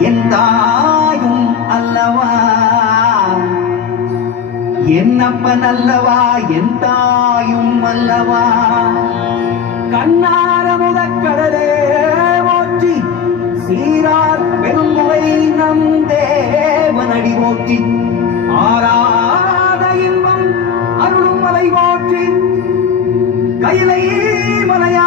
என் தாயும் அல்லவா? என்னப்பன் அல்லவா? என் தாயும் அல்லவா? கண்ணார முதக்கடலே ஓற்றி சீரார் பெருங்குவை நம் தேவனடி ஓற்றி ஆராத இன்பம் அருளும் மலை ஓற்றி கைலை மலையா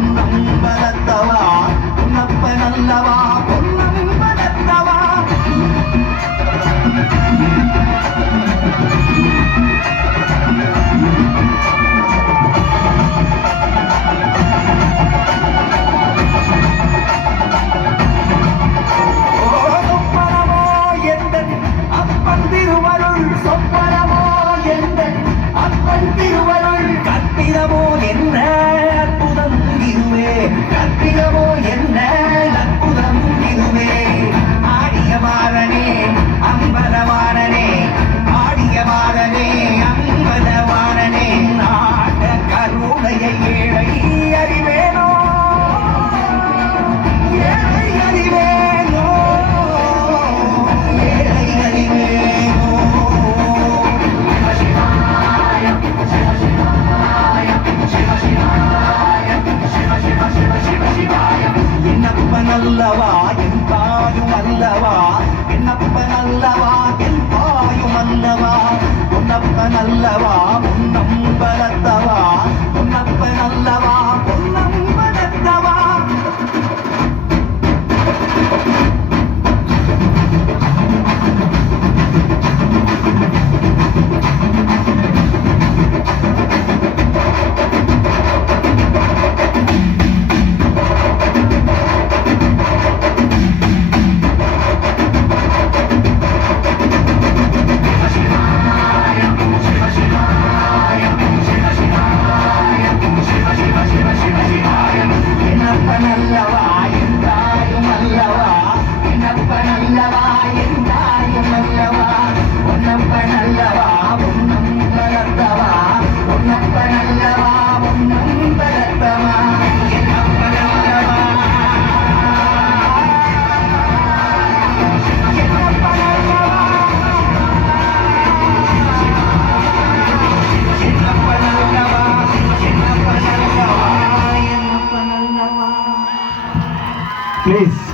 என்ன அற்புதம் இதுவே கற்பிதமோ என்னப்பன் அல்லவா என் தாயும் அல்லவா? என்னப்பன் அல்லவா? என் தாயும் அல்லவா? பொன்னப்பன் அல்லவா? please.